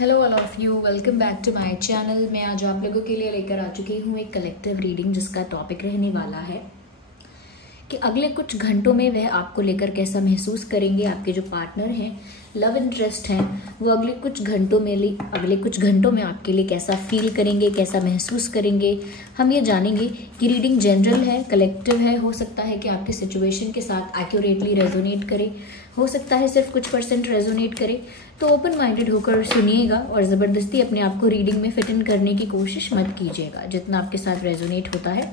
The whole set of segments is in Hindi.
Hello all of you, welcome back to my channel. मैं आज आप लोगों के लिए लेकर आ चुकी हूँ एक कलेक्टिव रीडिंग जिसका टॉपिक रहने वाला है कि अगले कुछ घंटों में वह आपको लेकर कैसा महसूस करेंगे। आपके जो पार्टनर हैं, लव इंटरेस्ट हैं, वो अगले कुछ घंटों में आपके लिए कैसा फील करेंगे, कैसा महसूस करेंगे। हम ये जानेंगे कि रीडिंग जनरल है, कलेक्टिव है। हो सकता है कि आपकी सिचुएशन के साथ एक्यूरेटली रेजोनेट करे, हो सकता है सिर्फ कुछ % रेजोनेट करे। तो ओपन माइंडेड होकर सुनिएगा और ज़बरदस्ती अपने आप को रीडिंग में फिट इन करने की कोशिश मत कीजिएगा। जितना आपके साथ रेजोनेट होता है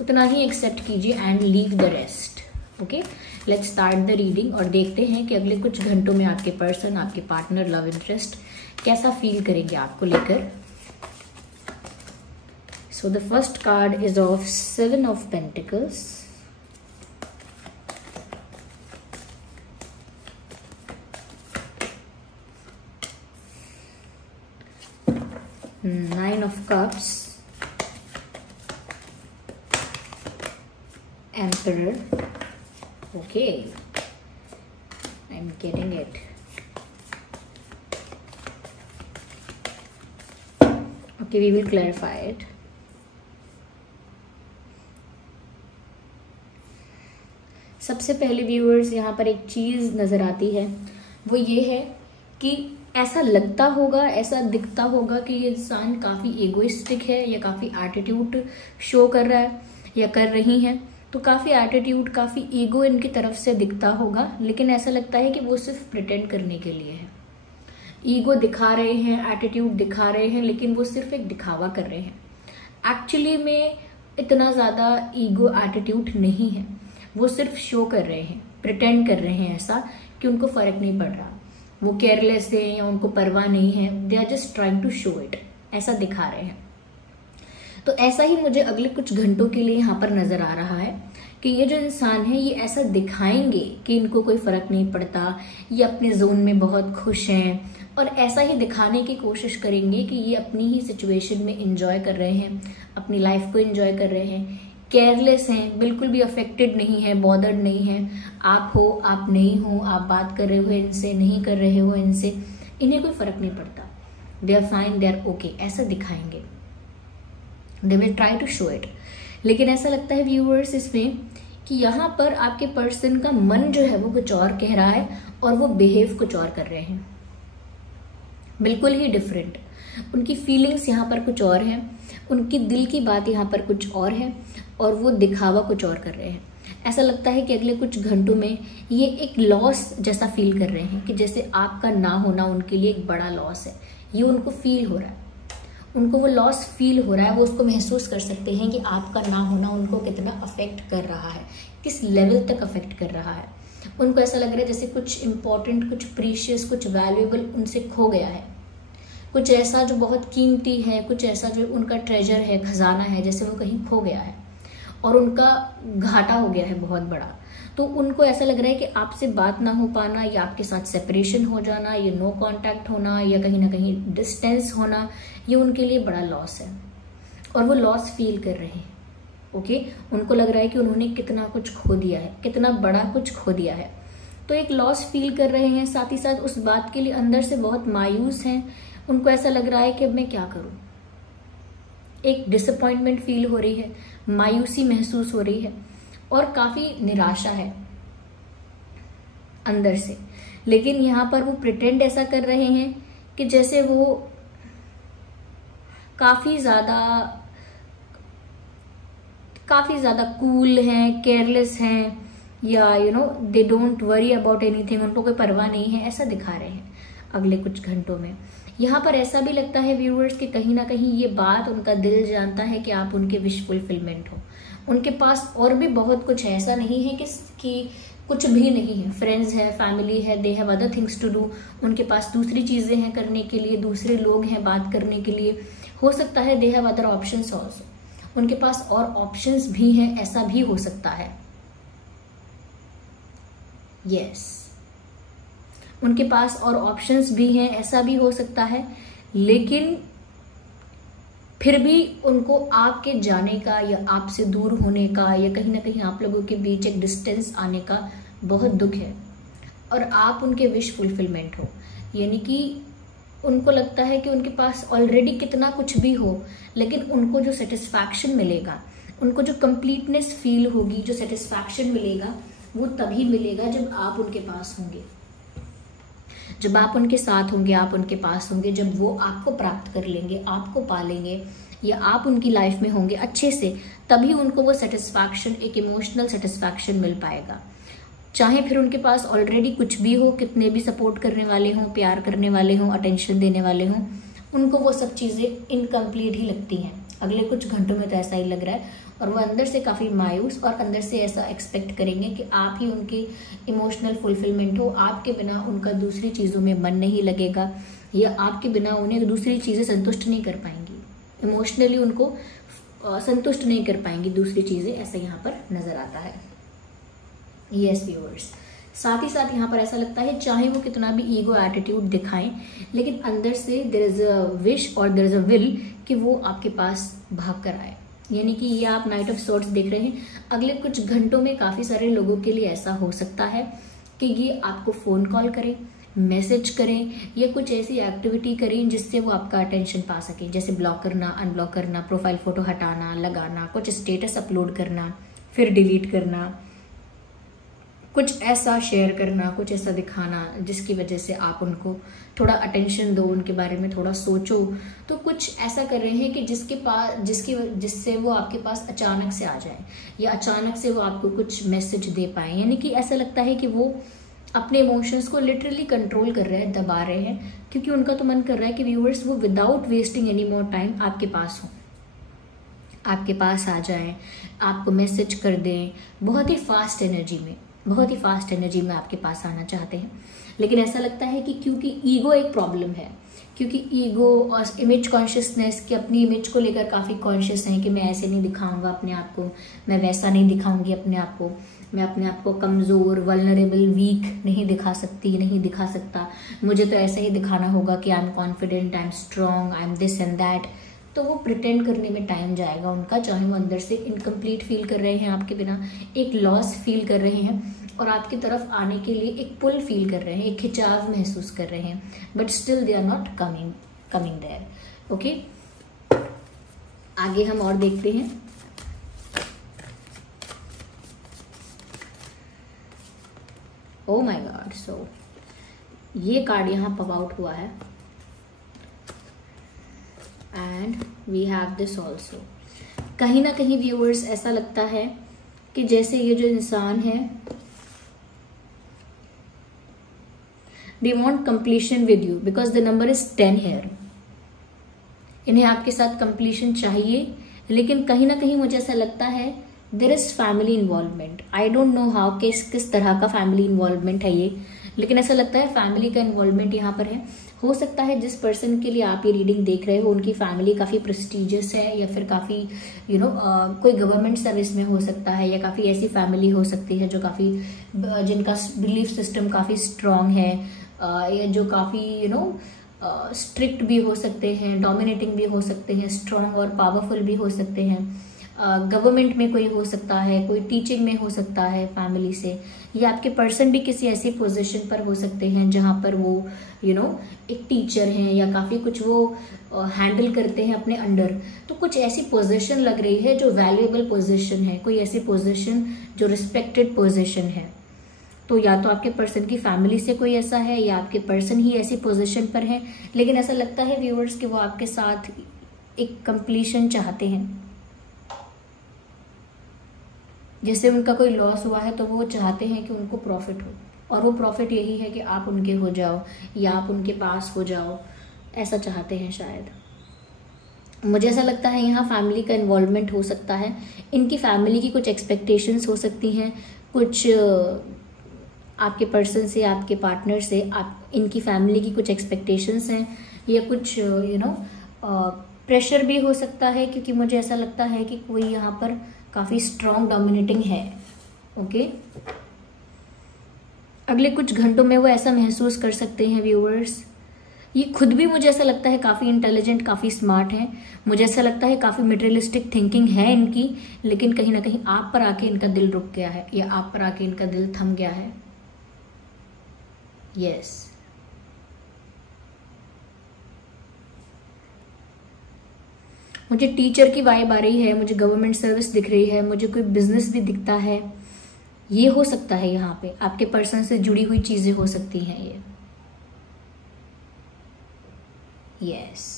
उतना ही एक्सेप्ट कीजिए and leave the rest. Okay, let's start the reading और देखते हैं कि अगले कुछ घंटों में आपके पर्सन, आपके पार्टनर, लव इंटरेस्ट कैसा फील करेंगे आपको लेकर। So the first card is of 7 of pentacles, Nine of Cups, Emperor. Okay, I'm getting it. Okay, we will clarify it. सबसे पहले व्यूअर्स, यहाँ पर एक चीज नजर आती है, वो ये है कि ऐसा लगता होगा, ऐसा दिखता होगा कि ये इंसान काफी एगोइस्टिक है या काफी एटीट्यूड शो कर रहा है या कर रही हैं। तो काफी एटीट्यूड, काफी ईगो इनकी तरफ से दिखता होगा, लेकिन ऐसा लगता है कि वो सिर्फ प्रिटेंड करने के लिए है। ईगो दिखा रहे हैं, एटीट्यूड दिखा रहे हैं, लेकिन वो सिर्फ एक दिखावा कर रहे हैं। एक्चुअली में इतना ज्यादा ईगो एटीट्यूड नहीं है, वो सिर्फ शो कर रहे हैं, प्रिटेंड कर रहे हैं ऐसा कि उनको फर्क नहीं पड़ रहा, वो केयरलेस है या उनको परवाह नहीं है। They are just trying to show it, ऐसा दिखा रहे हैं। तो ऐसा ही मुझे अगले कुछ घंटों के लिए यहाँ पर नजर आ रहा है कि ये जो इंसान है ये ऐसा दिखाएंगे कि इनको कोई फर्क नहीं पड़ता, ये अपने जोन में बहुत खुश हैं और ऐसा ही दिखाने की कोशिश करेंगे कि ये अपनी ही सिचुएशन में इंजॉय कर रहे हैं, अपनी लाइफ को इंजॉय कर रहे हैं, केयरलेस हैं, बिल्कुल भी अफेक्टेड नहीं है, बॉदर्ड नहीं है। आप हो, आप नहीं हो, आप बात कर रहे हो इनसे, नहीं कर रहे हो इनसे, इन्हें कोई फर्क नहीं पड़ता। They are fine, they are okay, ऐसा दिखाएंगे। They will try to show it. लेकिन ऐसा लगता है व्यूअर्स इसमें कि यहाँ पर आपके पर्सन का मन जो है वो कुछ और कह रहा है और वो बिहेव कुछ और कर रहे हैं, बिल्कुल ही डिफरेंट। उनकी फीलिंग्स यहाँ पर कुछ और है, उनकी दिल की बात यहाँ पर कुछ और है और वो दिखावा कुछ और कर रहे हैं। ऐसा लगता है कि अगले कुछ घंटों में ये एक लॉस जैसा फील कर रहे हैं कि जैसे आपका ना होना उनके लिए एक बड़ा लॉस है। ये उनको फील हो रहा है, उनको वो लॉस फील हो रहा है। वो उसको महसूस कर सकते हैं कि आपका ना होना उनको कितना अफेक्ट कर रहा है, किस लेवल तक अफेक्ट कर रहा है। उनको ऐसा लग रहा है जैसे कुछ इंपॉर्टेंट, कुछ प्रीशियस, कुछ वैल्यूएबल उनसे खो गया है, कुछ ऐसा जो बहुत कीमती है, कुछ ऐसा जो उनका ट्रेजर है, खजाना है, जैसे वो कहीं खो गया है और उनका घाटा हो गया है बहुत बड़ा। तो उनको ऐसा लग रहा है कि आपसे बात ना हो पाना या आपके साथ सेपरेशन हो जाना, या नो कांटेक्ट होना, या कहीं ना कहीं डिस्टेंस होना, ये उनके लिए बड़ा लॉस है और वो लॉस फील कर रहे हैं। ओके, उनको लग रहा है कि उन्होंने कितना कुछ खो दिया है, कितना बड़ा कुछ खो दिया है। तो एक लॉस फील कर रहे हैं, साथ ही साथ उस बात के लिए अंदर से बहुत मायूस हैं। उनको ऐसा लग रहा है कि अब मैं क्या करूं। एक डिसअपॉइंटमेंट फील हो रही है, मायूसी महसूस हो रही है और काफी निराशा है अंदर से। लेकिन यहाँ पर वो प्रिटेंड ऐसा कर रहे हैं कि जैसे वो काफी ज्यादा कूल हैं, केयरलेस हैं, या they don't worry about anything, उनको कोई परवाह नहीं है, ऐसा दिखा रहे हैं अगले कुछ घंटों में। यहाँ पर ऐसा भी लगता है व्यूअर्स कि कहीं ना कहीं ये बात उनका दिल जानता है कि आप उनके विश फुलफिलमेंट हो। उनके पास और भी बहुत कुछ है, ऐसा नहीं है कि कुछ भी नहीं है। फ्रेंड्स है, फैमिली है, they have other things to do. उनके पास दूसरी चीजें हैं करने के लिए, दूसरे लोग हैं बात करने के लिए। हो सकता है they have other options also, उनके पास और ऑप्शंस भी हैं, ऐसा भी हो सकता है। यस, उनके पास और ऑप्शंस भी हैं, ऐसा भी हो सकता है। लेकिन फिर भी उनको आपके जाने का या आपसे दूर होने का या कहीं ना कहीं आप लोगों के बीच एक डिस्टेंस आने का बहुत दुख है। और आप उनके विश फुलफिलमेंट हो, यानी कि उनको लगता है कि उनके पास ऑलरेडी कितना कुछ भी हो, लेकिन उनको जो सेटिस्फैक्शन मिलेगा, उनको जो कंप्लीटनेस फील होगी, जो सेटिस्फैक्शन मिलेगा, वो तभी मिलेगा जब आप उनके पास होंगे, जब आप उनके साथ होंगे, आप उनके पास होंगे, जब वो आपको प्राप्त कर लेंगे, आपको पालेंगे, या आप उनकी लाइफ में होंगे अच्छे से, तभी उनको वो सेटिस्फैक्शन, एक इमोशनल सेटिस्फैक्शन मिल पाएगा। चाहे फिर उनके पास ऑलरेडी कुछ भी हो, कितने भी सपोर्ट करने वाले हों, प्यार करने वाले हों, अटेंशन देने वाले हों, उनको वो सब चीज़ें इनकम्प्लीट ही लगती हैं। अगले कुछ घंटों में तो ऐसा ही लग रहा है, और वो अंदर से काफ़ी मायूस और अंदर से ऐसा एक्सपेक्ट करेंगे कि आप ही उनकी इमोशनल फुलफिलमेंट हो, आपके बिना उनका दूसरी चीज़ों में मन नहीं लगेगा, या आपके बिना उन्हें दूसरी चीज़ें संतुष्ट नहीं कर पाएंगी, इमोशनली उनको संतुष्ट नहीं कर पाएंगी दूसरी चीज़ें, ऐसा यहाँ पर नज़र आता है। यस व्यूअर्स, साथ ही साथ यहाँ पर ऐसा लगता है चाहे वो कितना भी ईगो एटीट्यूड दिखाएं, लेकिन अंदर से देयर इज अ विश और देयर इज अ विल कि वो आपके पास भाग कर आए। यानी कि ये आप नाइट ऑफ सॉर्ट्स देख रहे हैं, अगले कुछ घंटों में काफ़ी सारे लोगों के लिए ऐसा हो सकता है कि ये आपको फ़ोन कॉल करें, मैसेज करें, या कुछ ऐसी एक्टिविटी करें जिससे वो आपका अटेंशन पा सके, जैसे ब्लॉक करना, अनब्लॉक करना, प्रोफाइल फ़ोटो हटाना, लगाना, कुछ स्टेटस अपलोड करना, फिर डिलीट करना, कुछ ऐसा शेयर करना, कुछ ऐसा दिखाना जिसकी वजह से आप उनको थोड़ा अटेंशन दो, उनके बारे में थोड़ा सोचो। तो कुछ ऐसा कर रहे हैं कि जिससे वो आपके पास अचानक से आ जाए, या अचानक से वो आपको कुछ मैसेज दे पाए। यानी कि ऐसा लगता है कि वो अपने इमोशंस को लिटरली कंट्रोल कर रहे हैं, दबा रहे हैं, क्योंकि उनका तो मन कर रहा है कि व्यूअर्स वो without wasting any more time आपके पास हो, आपके पास आ जाएं, आपको मैसेज कर दें, बहुत ही फास्ट एनर्जी में आपके पास आना चाहते हैं। लेकिन ऐसा लगता है कि क्योंकि ईगो एक प्रॉब्लम है, क्योंकि ईगो और इमेज कॉन्शियसनेस की अपनी इमेज को लेकर काफ़ी कॉन्शियस हैं कि मैं ऐसे नहीं दिखाऊंगा अपने आप को, मैं वैसा नहीं दिखाऊंगी अपने आप को, मैं अपने आप को कमज़ोर, वल्नरेबल, वीक नहीं दिखा सकता, मुझे तो ऐसा ही दिखाना होगा कि I am confident, I am strong, I am this and that. तो वो प्रिटेंड करने में टाइम जाएगा उनका, चाहे वो अंदर से इनकम्प्लीट फील कर रहे हैं आपके बिना, एक लॉस फील कर रहे हैं, और आपकी तरफ आने के लिए एक पुल फील कर रहे हैं, एक खिंचाव महसूस कर रहे हैं, but still they are not coming there. Okay, आगे हम और देखते हैं। ओ माय गॉड, सो ये कार्ड यहाँ पॉप आउट हुआ है, and we have this also. कहीं ना कहीं व्यूअर्स ऐसा लगता है कि जैसे ये जो इंसान है, they want completion with you because the number is 10 here। इन्हें आपके साथ completion चाहिए, लेकिन कहीं ना कहीं मुझे ऐसा लगता है there is family involvement। I don't know how, किस तरह का family involvement है ये, लेकिन ऐसा लगता है family का involvement यहाँ पर है। हो सकता है जिस पर्सन के लिए आप ये रीडिंग देख रहे हो उनकी फैमिली काफ़ी प्रेस्टिजियस है, या फिर काफ़ी कोई गवर्नमेंट सर्विस में हो सकता है, या काफ़ी ऐसी फैमिली हो सकती है जो काफ़ी जिनका बिलीफ सिस्टम काफ़ी स्ट्रांग है, या जो काफ़ी स्ट्रिक्ट भी हो सकते हैं, डोमिनेटिंग भी हो सकते हैं, स्ट्रांग और पावरफुल भी हो सकते हैं। गवर्नमेंट में कोई हो सकता है, कोई टीचिंग में हो सकता है फैमिली से, या आपके पर्सन भी किसी ऐसी पोजीशन पर हो सकते हैं जहां पर वो एक टीचर हैं, या काफ़ी कुछ वो हैंडल करते हैं अपने अंडर। तो कुछ ऐसी पोजीशन लग रही है जो वैल्यूएबल पोजीशन है, कोई ऐसी पोजीशन जो रिस्पेक्टेड पोजीशन है। तो या तो आपके पर्सन की फैमिली से कोई ऐसा है, या आपके पर्सन ही ऐसी पोजीशन पर है, लेकिन ऐसा लगता है व्यूअर्स कि वो आपके साथ एक कंप्लीशन चाहते हैं। जैसे उनका कोई लॉस हुआ है तो वो चाहते हैं कि उनको प्रॉफिट हो, और वो प्रॉफिट यही है कि आप उनके हो जाओ या आप उनके पास हो जाओ, ऐसा चाहते हैं शायद। मुझे ऐसा लगता है यहाँ फैमिली का इन्वॉल्वमेंट हो सकता है, इनकी फैमिली की कुछ एक्सपेक्टेशंस हो सकती हैं, कुछ आपके पर्सन से, आपके पार्टनर से इनकी फैमिली की कुछ एक्सपेक्टेशंस हैं, या कुछ प्रेशर भी हो सकता है, क्योंकि मुझे ऐसा लगता है कि कोई यहाँ पर काफ़ी स्ट्रॉन्ग डोमिनेटिंग है। ओके, अगले कुछ घंटों में वो ऐसा महसूस कर सकते हैं व्यूअर्स। ये खुद भी मुझे ऐसा लगता है काफ़ी इंटेलिजेंट, काफ़ी स्मार्ट है, मुझे ऐसा लगता है काफ़ी मटेरियलिस्टिक थिंकिंग है इनकी, लेकिन कहीं ना कहीं आप पर आके इनका दिल रुक गया है, या आप पर आके इनका दिल थम गया है। यस, मुझे टीचर की वाइब आ रही है, मुझे गवर्नमेंट सर्विस दिख रही है, मुझे कोई बिजनेस भी दिखता है। ये हो सकता है, यहाँ पे आपके पर्सन से जुड़ी हुई चीजें हो सकती हैं ये। यस।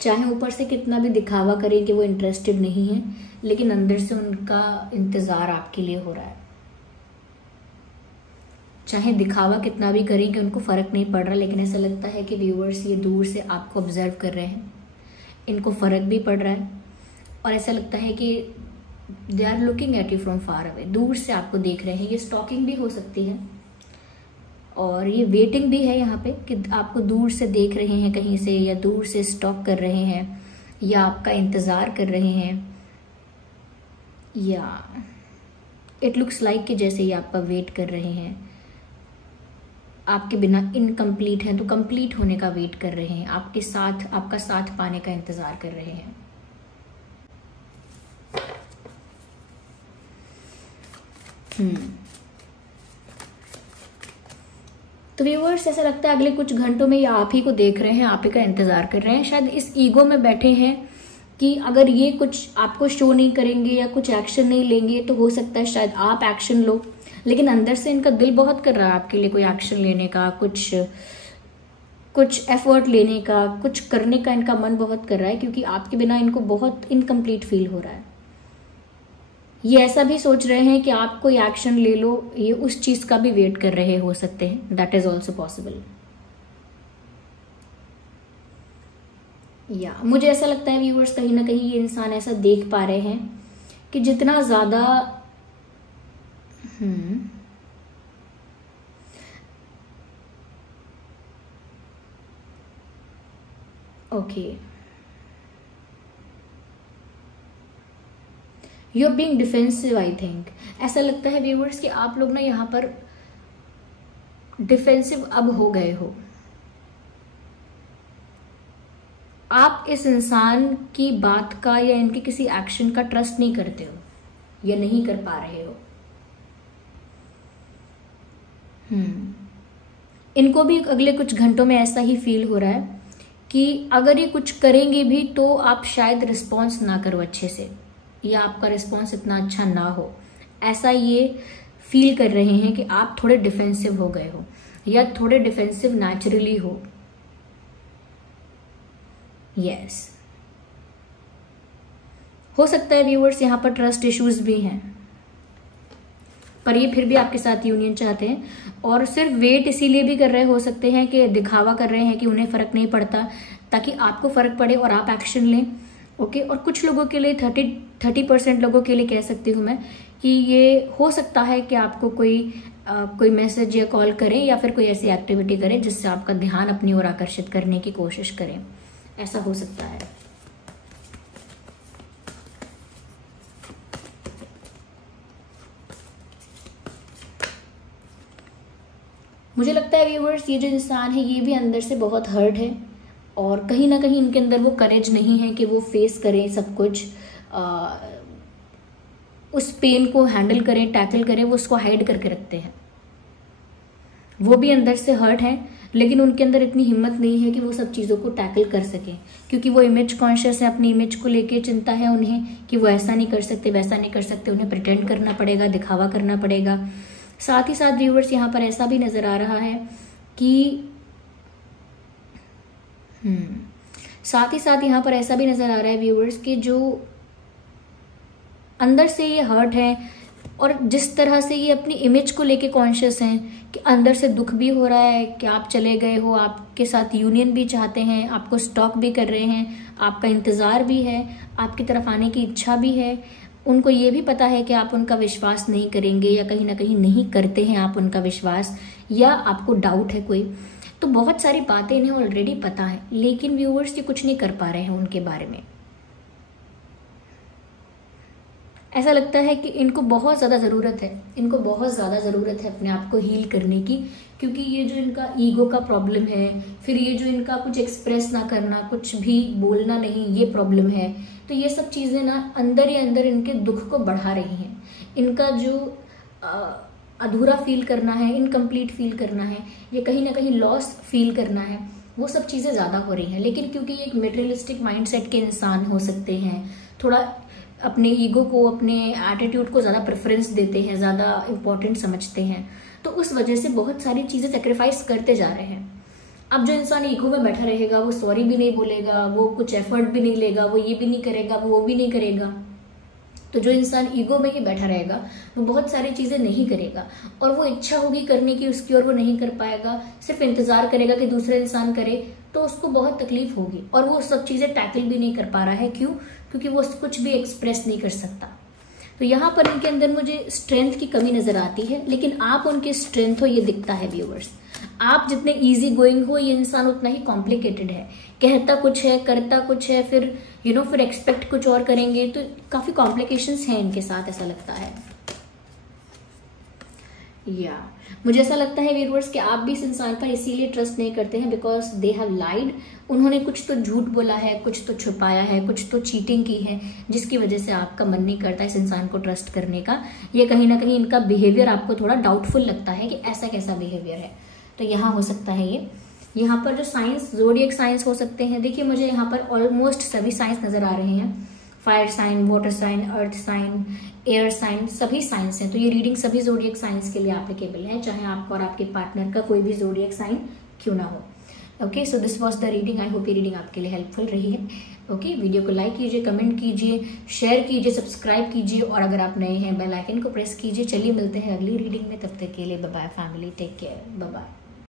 चाहे ऊपर से कितना भी दिखावा करें कि वो इंटरेस्टेड नहीं है, लेकिन अंदर से उनका इंतजार आपके लिए हो रहा है। चाहे दिखावा कितना भी करें कि उनको फर्क नहीं पड़ रहा, लेकिन ऐसा लगता है कि व्यूअर्स ये दूर से आपको ऑब्जर्व कर रहे हैं, इनको फर्क भी पड़ रहा है, और ऐसा लगता है कि they are looking at you from far away, दूर से आपको देख रहे हैं। ये स्टॉकिंग भी हो सकती है और ये वेटिंग भी है यहाँ पे, कि आपको दूर से देख रहे हैं कहीं से, या दूर से स्टॉक कर रहे हैं, या आपका इंतजार कर रहे हैं, या इट लुक्स लाइक कि जैसे ये आपका वेट कर रहे हैं, आपके बिना इनकम्प्लीट है तो कंप्लीट होने का वेट कर रहे हैं, आपके साथ, आपका साथ पाने का इंतजार कर रहे हैं। तो व्यूअर्स, ऐसा लगता है अगले कुछ घंटों में ये आप ही को देख रहे हैं, आप ही का इंतजार कर रहे हैं। शायद इस ईगो में बैठे हैं कि अगर ये कुछ आपको शो नहीं करेंगे या कुछ एक्शन नहीं लेंगे तो हो सकता है शायद आप एक्शन लो, लेकिन अंदर से इनका दिल बहुत कर रहा है आपके लिए कोई एक्शन लेने का, कुछ एफर्ट लेने का, कुछ करने का इनका मन बहुत कर रहा है, क्योंकि आपके बिना इनको बहुत इनकम्प्लीट फील हो रहा है। ये ऐसा भी सोच रहे हैं कि आप कोई एक्शन ले लो, ये उस चीज का भी वेट कर रहे हो सकते हैं, दैट इज ऑल्सो पॉसिबल। या मुझे ऐसा लगता है व्यूअर्स, कहीं ना कहीं ये इंसान ऐसा देख पा रहे हैं कि जितना ज्यादा okay, you are being defensive. I think ऐसा लगता है व्यूअर्स कि आप लोग ना यहाँ पर डिफेंसिव अब हो गए हो। आप इस इंसान की बात का या इनके किसी एक्शन का ट्रस्ट नहीं करते हो या नहीं कर पा रहे हो। इनको भी अगले कुछ घंटों में ऐसा ही फील हो रहा है कि अगर ये कुछ करेंगे भी तो आप शायद रिस्पॉन्स ना करो अच्छे से, या आपका रिस्पॉन्स इतना अच्छा ना हो। ऐसा ये फील कर रहे हैं कि आप थोड़े डिफेंसिव हो गए हो, या थोड़े डिफेंसिव नेचुरली हो। यस, हो सकता है व्यूअर्स यहाँ पर ट्रस्ट इश्यूज भी हैं, पर ये फिर भी आपके साथ यूनियन चाहते हैं, और सिर्फ वेट इसीलिए भी कर रहे हो सकते हैं कि दिखावा कर रहे हैं कि उन्हें फर्क नहीं पड़ता, ताकि आपको फर्क पड़े और आप एक्शन लें। ओके, और कुछ लोगों के लिए 30% लोगों के लिए कह सकती हूँ मैं कि ये हो सकता है कि आपको कोई मैसेज या कॉल करें, या फिर कोई ऐसी एक्टिविटी करें जिससे आपका ध्यान अपनी ओर आकर्षित करने की कोशिश करें। ऐसा हो सकता है। मुझे लगता है व्यूअर्स, ये जो इंसान है ये भी अंदर से बहुत हर्ट है, और कहीं ना कहीं इनके अंदर वो करेज नहीं है कि वो फेस करें सब कुछ, उस पेन को हैंडल करें, टैकल करें। वो उसको हाइड करके रखते हैं। वो भी अंदर से हर्ट है, लेकिन उनके अंदर इतनी हिम्मत नहीं है कि वो सब चीज़ों को टैकल कर सकें, क्योंकि वो इमेज कॉन्शियस है। अपनी इमेज को लेके चिंता है उन्हें कि वो ऐसा नहीं कर सकते, वैसा नहीं कर सकते। उन्हें प्रिटेंड करना पड़ेगा, दिखावा करना पड़ेगा। साथ ही साथ व्यूअर्स, यहाँ पर ऐसा भी नजर आ रहा है कि साथ ही साथ यहाँ पर ऐसा भी नजर आ रहा है व्यूअर्स कि जो अंदर से ये हर्ट है, और जिस तरह से ये अपनी इमेज को लेके कॉन्शियस हैं कि अंदर से दुख भी हो रहा है कि आप चले गए हो, आपके साथ यूनियन भी चाहते हैं, आपको स्टॉक भी कर रहे हैं, आपका इंतजार भी है, आपकी तरफ आने की इच्छा भी है। उनको ये भी पता है कि आप उनका विश्वास नहीं करेंगे, या कहीं ना कहीं नहीं करते हैं आप उनका विश्वास, या आपको डाउट है कोई। तो बहुत सारी बातें इन्हें ऑलरेडी पता है, लेकिन व्यूअर्स ये कुछ नहीं कर पा रहे हैं उनके बारे में। ऐसा लगता है कि इनको बहुत ज़्यादा ज़रूरत है, इनको बहुत ज़्यादा ज़रूरत है अपने आप को हील करने की, क्योंकि ये जो इनका ईगो का प्रॉब्लम है, फिर ये जो इनका कुछ एक्सप्रेस ना करना, कुछ भी बोलना नहीं, ये प्रॉब्लम है। तो ये सब चीज़ें ना अंदर ही अंदर इनके दुख को बढ़ा रही हैं। इनका जो अधूरा फील करना है, इनकम्प्लीट फील करना है, या कहीं ना कहीं लॉस फील करना है, वो सब चीज़ें ज़्यादा हो रही हैं। लेकिन क्योंकि ये एक मटेरियलिस्टिक माइंडसेट के इंसान हो सकते हैं, थोड़ा अपने ईगो को, अपने एटीट्यूड को ज़्यादा प्रेफरेंस देते हैं, ज़्यादा इम्पोर्टेंट समझते हैं, तो उस वजह से बहुत सारी चीज़ें सेक्रीफाइस करते जा रहे हैं। अब जो इंसान ईगो में बैठा रहेगा, वो सॉरी भी नहीं बोलेगा, वो कुछ एफर्ट भी नहीं लेगा, वो ये भी नहीं करेगा, वो भी नहीं करेगा, तो जो इंसान ईगो में ही बैठा रहेगा वो बहुत सारी चीजें नहीं करेगा, और वो इच्छा होगी करने की उसकी और वो नहीं कर पाएगा, सिर्फ इंतजार करेगा कि दूसरे इंसान करे, तो उसको बहुत तकलीफ होगी और वो सब चीजें टैकल भी नहीं कर पा रहा है। क्यों? क्योंकि वो कुछ भी एक्सप्रेस नहीं कर सकता। तो यहाँ पर इनके अंदर मुझे स्ट्रेंथ की कमी नजर आती है, लेकिन आप उनकी स्ट्रेंथ हो ये दिखता है व्यूअर्स। आप जितने इजी गोइंग हो, ये इंसान उतना ही कॉम्प्लिकेटेड है, कहता कुछ है, करता कुछ है, फिर फिर एक्सपेक्ट कुछ और करेंगे, तो काफी कॉम्प्लिकेशंस हैं इनके साथ, ऐसा लगता है। या मुझे ऐसा लगता है व्यूअर्स कि आप भी इस इंसान पर इसीलिए ट्रस्ट नहीं करते हैं बिकॉज दे हैव लाइड। उन्होंने कुछ तो झूठ बोला है, कुछ तो छुपाया है, कुछ तो चीटिंग की है, जिसकी वजह से आपका मन नहीं करता इस इंसान को ट्रस्ट करने का। ये कहीं ना कहीं इनका बिहेवियर आपको थोड़ा डाउटफुल लगता है कि ऐसा कैसा बिहेवियर है। तो यहाँ हो सकता है ये। यहाँ पर जो साइंस, ज़ोडिएक साइंस हो सकते हैं, देखिए मुझे यहाँ पर ऑलमोस्ट सभी साइंस नजर आ रहे हैं। Fire sign, water sign, earth sign, air sign, सभी साइंस हैं। तो ये रीडिंग सभी ज़ोडिएक साइंस के लिए एप्लीकेबल है, चाहे आपको और आपके पार्टनर का कोई भी ज़ोडिएक साइन क्यों ना हो। Okay, so this was the reading. I hope ये रीडिंग आपके लिए हेल्पफुल रही है। ओके, वीडियो को लाइक कीजिए, कमेंट कीजिए, शेयर कीजिए, सब्सक्राइब कीजिए, और अगर आप नए हैं बेल आइकन को प्रेस कीजिए। चलिए मिलते हैं अगली रीडिंग में, तब तक के लिए bye bye family, take care, bye bye.